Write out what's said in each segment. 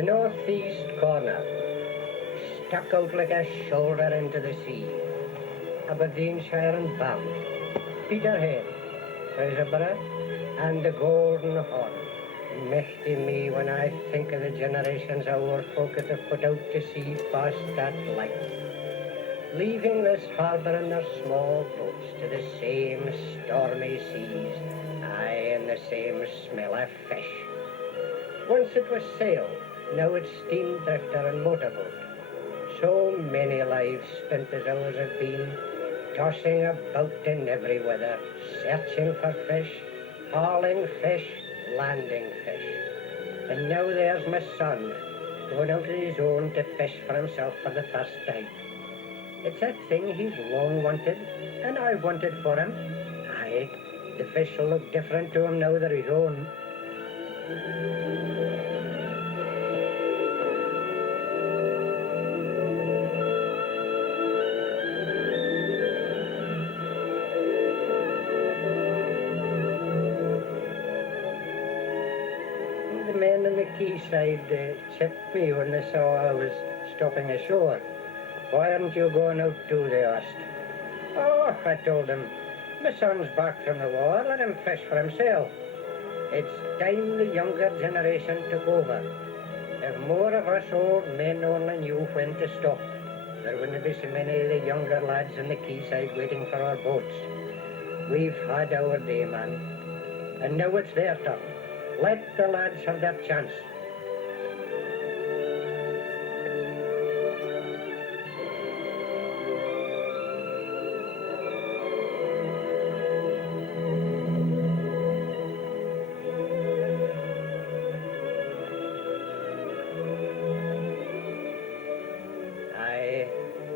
The northeast corner stuck out like a shoulder into the sea. Aberdeenshire and bound, Peterhead, Fraserburgh, and the Golden Horn. Mechty me when I think of the generations our folk that have put out to sea past that light, leaving this harbour in their small boats to the same stormy seas, aye, and the same smell of fish. Once it was sail, now it's steam drifter and motorboat. So many lives spent as ours have been, tossing about in every weather, searching for fish, hauling fish, landing fish. And now there's my son, going out on his own to fish for himself for the first time. It's a thing he's long wanted, and I wanted for him. Aye, the fish will look different to him now they're his own. The men on the quayside checked me when they saw I was stopping ashore. Why aren't you going out too, they asked. Oh, I told them, my son's back from the war, let him fish for himself. It's time the younger generation took over. If more of us old men only knew when to stop, there wouldn't be so many of the younger lads on the quayside waiting for our boats. We've had our day, man, and now it's their turn. Let the lads have their chance.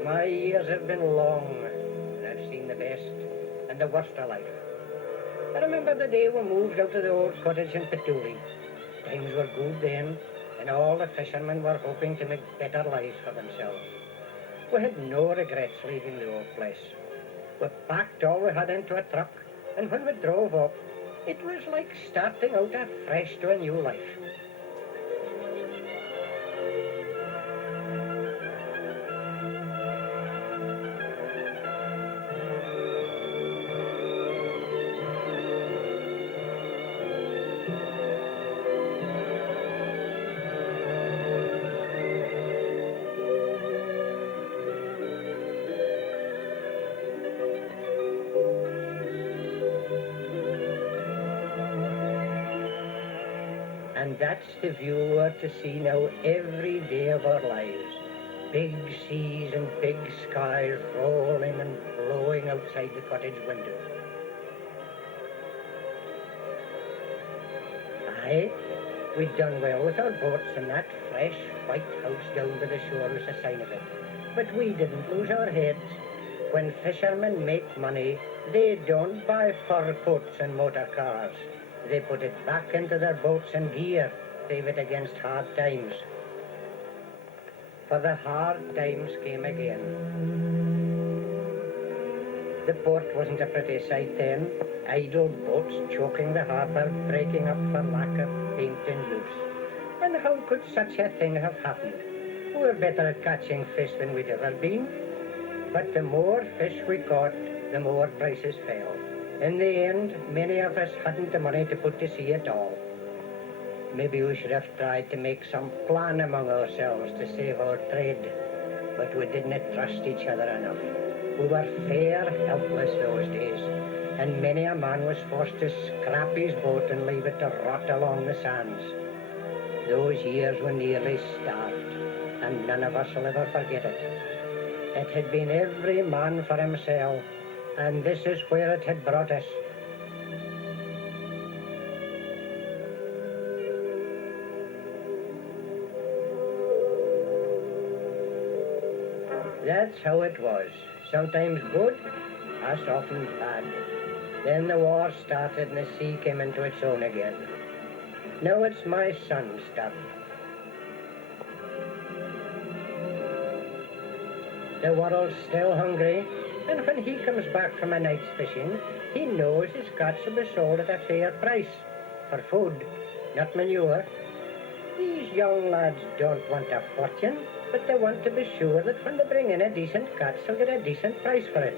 My years have been long, and I've seen the best and the worst of life. I remember the day we moved out of the old cottage in Petuli. Times were good then, and all the fishermen were hoping to make better lives for themselves. We had no regrets leaving the old place. We packed all we had into a truck, and when we drove up, it was like starting out afresh to a new life. And that's the view we're to see now every day of our lives. Big seas and big skies rolling and blowing outside the cottage window. Aye, we'd done well with our boats, and that fresh white house down by the shore was a sign of it. But we didn't lose our heads. When fishermen make money, they don't buy fur coats and motor cars. They put it back into their boats and gear, save it against hard times. For the hard times came again. The port wasn't a pretty sight then. Idle boats choking the harbour, breaking up for lack of paint and use. And how could such a thing have happened? We were better at catching fish than we'd ever been. But the more fish we caught, the more prices fell. In the end, many of us hadn't the money to put to sea at all. Maybe we should have tried to make some plan among ourselves to save our trade, but we didn't trust each other enough. We were fair helpless those days, and many a man was forced to scrap his boat and leave it to rot along the sands. Those years were nearly starved, and none of us will ever forget it. It had been every man for himself, and this is where it had brought us. That's how it was. Sometimes good, as often bad. Then the war started and the sea came into its own again. Now it's my son's turn. The world's still hungry, and when he comes back from a night's fishing, he knows his catch will be sold at a fair price. For food, not manure. These young lads don't want a fortune, but they want to be sure that when they bring in a decent catch, they'll get a decent price for it.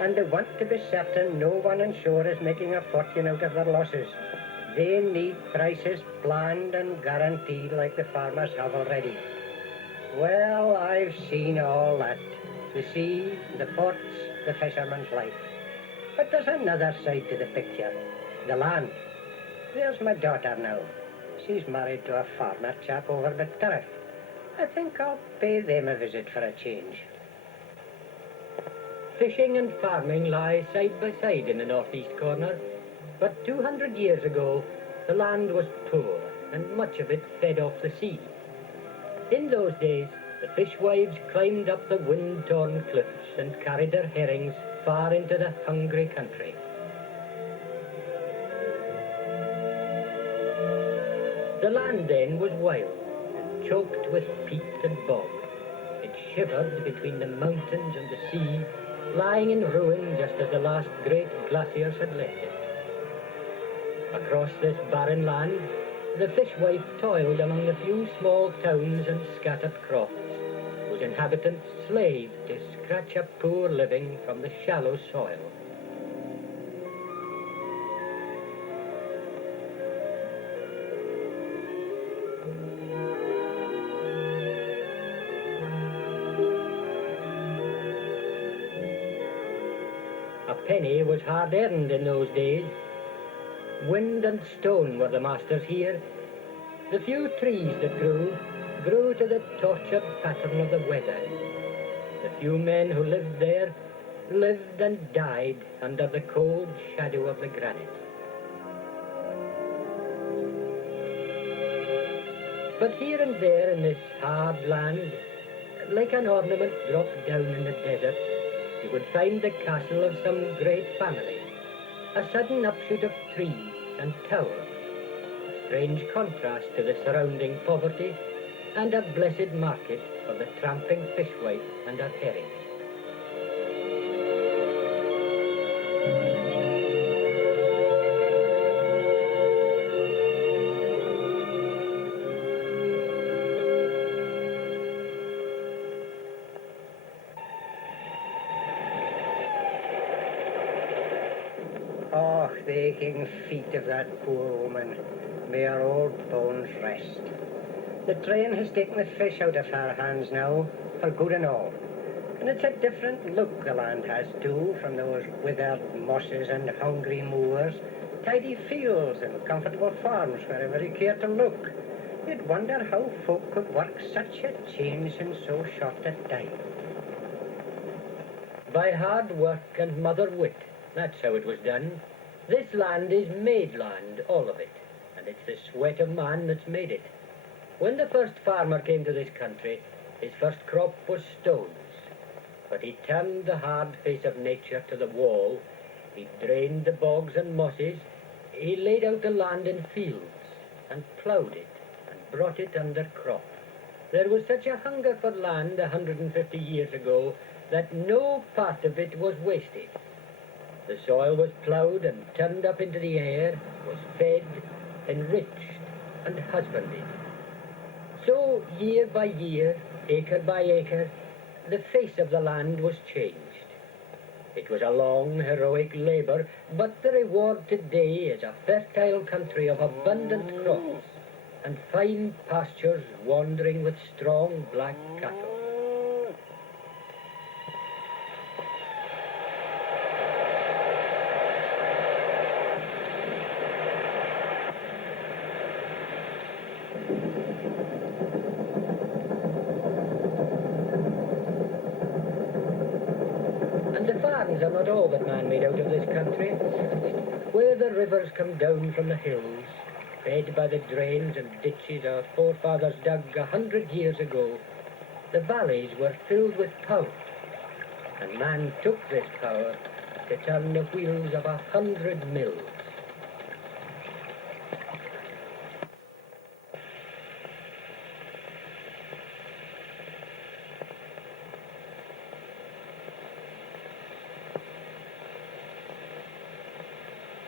And they want to be certain no one on shore is making a fortune out of their losses. They need prices planned and guaranteed like the farmers have already. Well, I've seen all that. The sea, the ports, the fisherman's life. But there's another side to the picture. The land. There's my daughter now. She's married to a farmer chap over the turf. I think I'll pay them a visit for a change. Fishing and farming lie side by side in the northeast corner, but 200 years ago the land was poor and much of it fed off the sea. In those days the fishwives climbed up the wind-torn cliffs and carried their herrings far into the hungry country. The land then was wild, choked with peat and bog. It shivered between the mountains and the sea, lying in ruin just as the last great glaciers had left it. Across this barren land, the fishwife toiled among the few small towns and scattered crofts, whose inhabitants slaved to scratch a poor living from the shallow soil. A penny was hard-earned in those days. Wind and stone were the masters here. The few trees that grew to the tortured pattern of the weather. The few men who lived there lived and died under the cold shadow of the granite. But here and there in this hard land, like an ornament dropped down in the desert, you would find the castle of some great family, a sudden upshoot of trees and towers, a strange contrast to the surrounding poverty, and a blessed market for the tramping fishwife and her herrings. Oh, the aching feet of that poor woman. May her old bones rest. The train has taken the fish out of her hands now, for good and all. And it's a different look the land has too, from those withered mosses and hungry moors, tidy fields and comfortable farms wherever you care to look. You'd wonder how folk could work such a change in so short a time. By hard work and mother wit, that's how it was done. This land is made land, all of it, and it's the sweat of man that's made it. When the first farmer came to this country, his first crop was stones. But he turned the hard face of nature to the wall. He drained the bogs and mosses. He laid out the land in fields and ploughed it and brought it under crop. There was such a hunger for land 150 years ago that no part of it was wasted. The soil was ploughed and turned up into the air, was fed, enriched, and husbanded. So, year by year, acre by acre, the face of the land was changed. It was a long, heroic labour, but the reward today is a fertile country of abundant crops and fine pastures wandering with strong black cattle. Are not all that man made out of this country. Where the rivers come down from the hills, fed by the drains and ditches our forefathers dug 100 years ago, the valleys were filled with power, and man took this power to turn the wheels of 100 mills.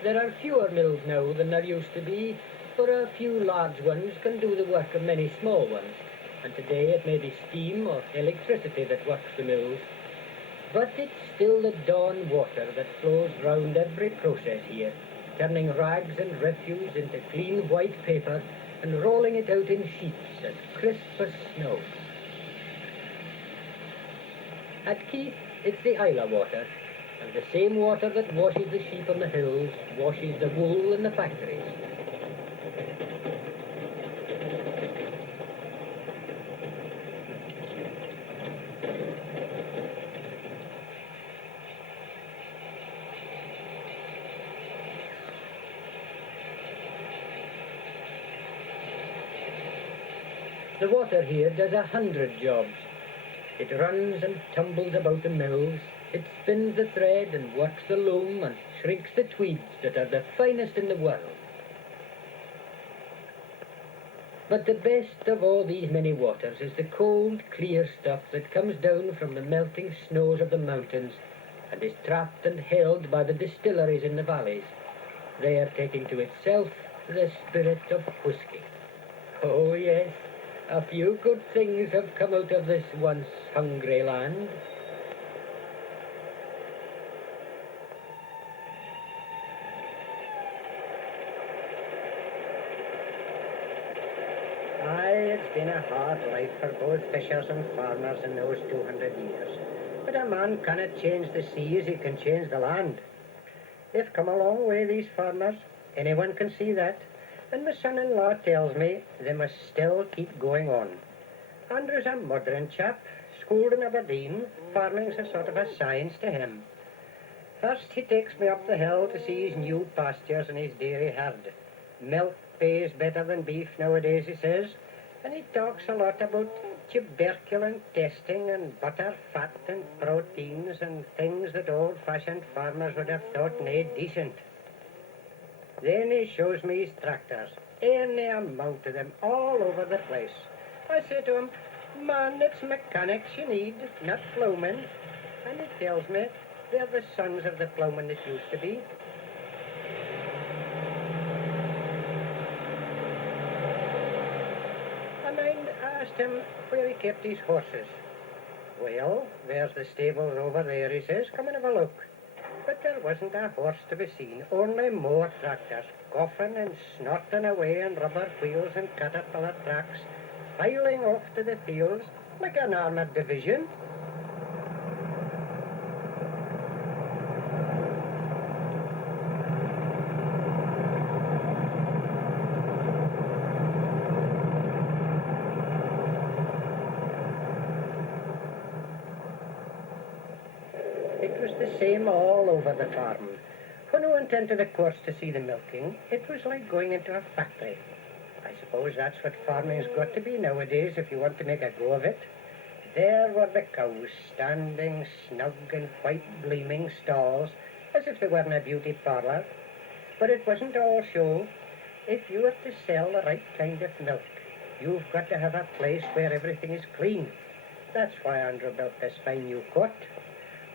There are fewer mills now than there used to be, for a few large ones can do the work of many small ones, and today it may be steam or electricity that works the mills. But it's still the dawn water that flows round every process here, turning rags and refuse into clean white paper and rolling it out in sheets as crisp as snow. At Keith, it's the Isla water, and the same water that washes the sheep on the hills washes the wool in the factories. The water here does 100 jobs. It runs and tumbles about the mills, it spins the thread and works the loom and shrinks the tweeds that are the finest in the world. But the best of all these many waters is the cold, clear stuff that comes down from the melting snows of the mountains and is trapped and held by the distilleries in the valleys, there taking to itself the spirit of whisky. Oh yes, a few good things have come out of this once hungry land. Aye, it's been a hard life for both fishers and farmers in those 200 years. But a man cannot change the sea as he can change the land. They've come a long way, these farmers. Anyone can see that. And my son-in-law tells me they must still keep going on. Andrew's a modern chap, schooled in Aberdeen. Farming's a sort of a science to him. First he takes me up the hill to see his new pastures and his dairy herd. Milk pays better than beef nowadays, he says, and he talks a lot about tuberculin testing and butter, fat and proteins and things that old-fashioned farmers would have thought made decent. Then he shows me his tractors, any amount of them, all over the place. I say to him, man, it's mechanics you need, not ploughmen. And he tells me they're the sons of the ploughmen that used to be. And I asked him where he kept his horses. Well, there's the stables over there, he says, come and have a look. But there wasn't a horse to be seen, only more tractors, coughing and snorting away on rubber wheels and caterpillar tracks, filing off to the fields like an armoured division. It was the same all over the farm. When I went into the course to see the milking, it was like going into a factory. I suppose that's what farming's got to be nowadays if you want to make a go of it. There were the cows standing snug in white gleaming stalls as if they were in a beauty parlour. But it wasn't all show. If you were to sell the right kind of milk, you've got to have a place where everything is clean. That's why Andrew built this fine new court.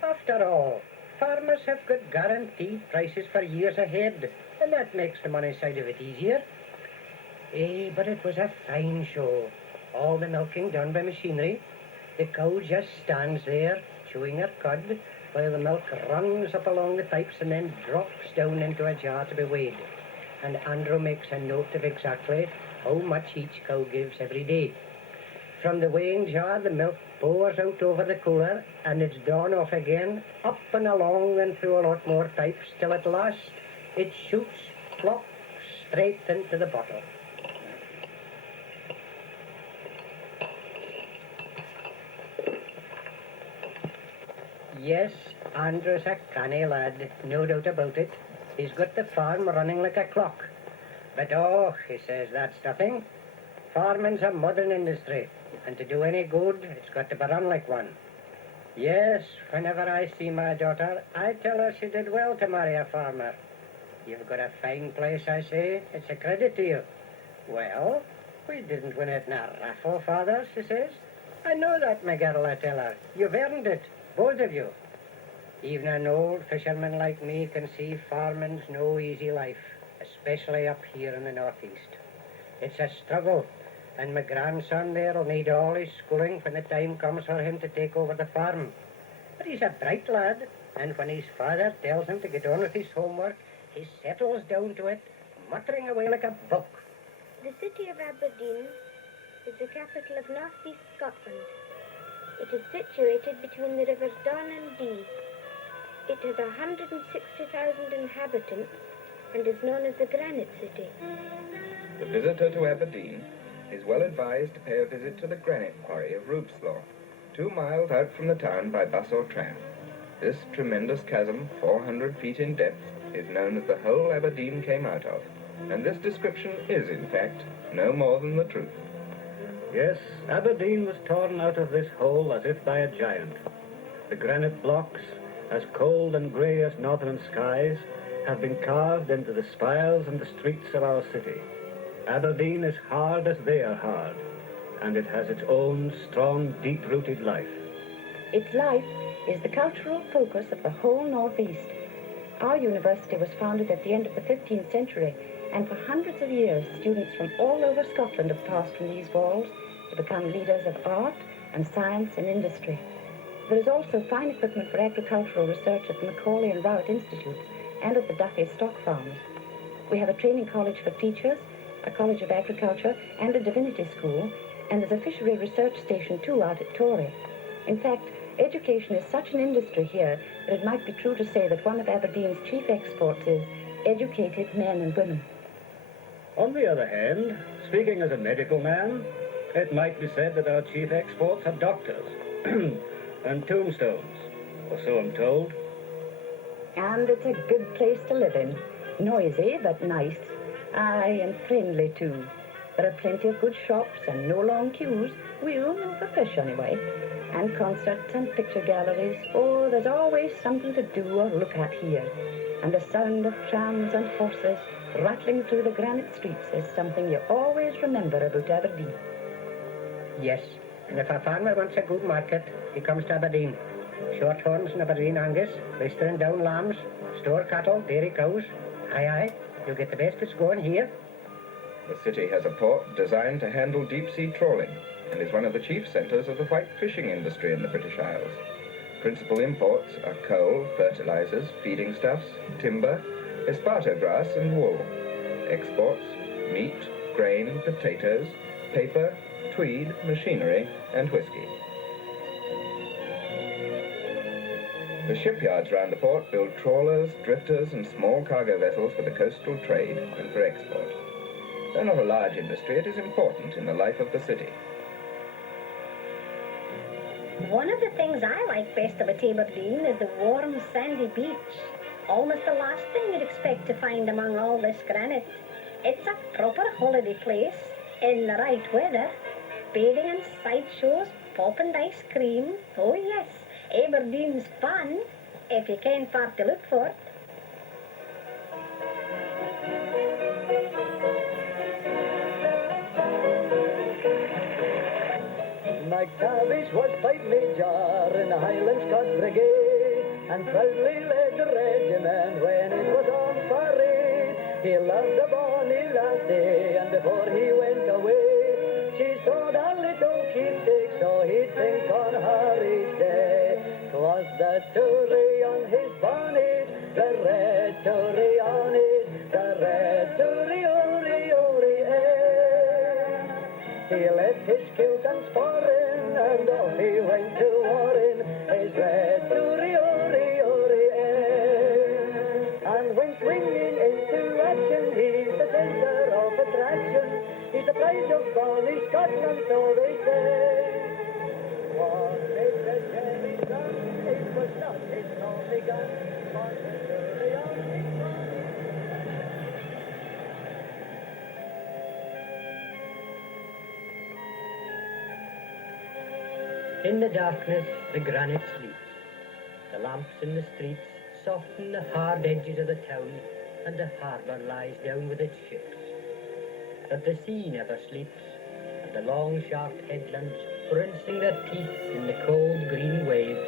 After all, farmers have got guaranteed prices for years ahead, and that makes the money side of it easier. But it was a fine show. All the milking done by machinery. The cow just stands there, chewing her cud, while the milk runs up along the pipes and then drops down into a jar to be weighed. And Andrew makes a note of exactly how much each cow gives every day. From the weighing jar, the milk pours out over the cooler, and it's drawn off again, up and along and through a lot more pipes, till at last it shoots, plop, straight into the bottle. Yes, Andrew's a canny lad, no doubt about it. He's got the farm running like a clock. But oh, he says, that's nothing. Farming's a modern industry, and to do any good, it's got to be run like one. Yes, whenever I see my daughter, I tell her she did well to marry a farmer. You've got a fine place, I say. It's a credit to you. Well, we didn't win it in a raffle, father, she says. I know that, my girl, I tell her. You've earned it, both of you. Even an old fisherman like me can see farming's no easy life, especially up here in the northeast. It's a struggle, and my grandson there'll need all his schooling when the time comes for him to take over the farm. But he's a bright lad, and when his father tells him to get on with his homework, he settles down to it, muttering away like a book. The city of Aberdeen is the capital of northeast Scotland. It is situated between the rivers Don and Dee. It has 160,000 inhabitants and is known as the Granite City. The visitor to Aberdeen is well advised to pay a visit to the granite quarry of Rubeslaw, 2 miles out from the town by bus or tram. This tremendous chasm, 400 feet in depth, is known as the hole Aberdeen came out of, and this description is, in fact, no more than the truth. Yes, Aberdeen was torn out of this hole as if by a giant. The granite blocks, as cold and grey as northern skies, have been carved into the spires and the streets of our city. Aberdeen is hard as they are hard, and it has its own strong, deep-rooted life. Its life is the cultural focus of the whole northeast. Our university was founded at the end of the 15th century, and for hundreds of years, students from all over Scotland have passed from these walls to become leaders of art and science and industry. There is also fine equipment for agricultural research at the Macaulay and Rowett Institutes and at the Duffy Stock Farms. We have a training college for teachers, a college of agriculture, and a divinity school, and there's a fishery research station too out at Torry. In fact, education is such an industry here that it might be true to say that one of Aberdeen's chief exports is educated men and women. On the other hand, speaking as a medical man, it might be said that our chief exports are doctors and tombstones, or so I'm told. And it's a good place to live in. Noisy, but nice. Aye, and friendly too. There are plenty of good shops and no long queues. Well, no for fish anyway. And concerts and picture galleries. Oh, there's always something to do or look at here. And the sound of trams and horses rattling through the granite streets is something you always remember about Aberdeen. Yes, and if a farmer wants a good market, he comes to Aberdeen. Shorthorns and Aberdeen Angus, Leicester and Down lambs, store cattle, dairy cows. Aye, aye, you'll get the best that's going here. The city has a port designed to handle deep-sea trawling and is one of the chief centres of the white fishing industry in the British Isles. Principal imports are coal, fertilisers, feeding stuffs, timber, esparto grass and wool. Exports, meat, grain, potatoes, paper, tweed, machinery and whisky. The shipyards round the port build trawlers, drifters and small cargo vessels for the coastal trade and for export. Though not a large industry, it is important in the life of the city. One of the things I like best about Aberdeen is the warm, sandy beach. Almost the last thing you'd expect to find among all this granite. It's a proper holiday place, in the right weather. Bathing and sideshows, pop and ice cream. Oh yes, Aberdeen's fun, if you ken far to look for it. My cabbage was tightly jar in the Highland Scots Brigade, and proudly led the regiment when it was on parade. He loved a bonny lassie, and before he went away, she sewed a little keepsake so he'd think on her each day. 'Twas the turry on his bonnet, the red turry on it, the red turry, ori, ori, eh. He left his kilt and sporran, and off he went to warren, his red turry, ori, ori, eh. And when swinging into action, he's the centre of attraction. He's the pride of bonny Scotland, so they say. What made the Jerry gun? It was not his only gun, but the turry on his bonnet. In the darkness, the granite sleeps. The lamps in the streets soften the hard edges of the town, and the harbour lies down with its ships. But the sea never sleeps, and the long, sharp headlands, rinsing their teeth in the cold green waves,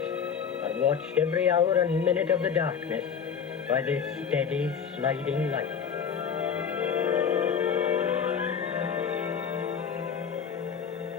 are and watched every hour and minute of the darkness by this steady, sliding light.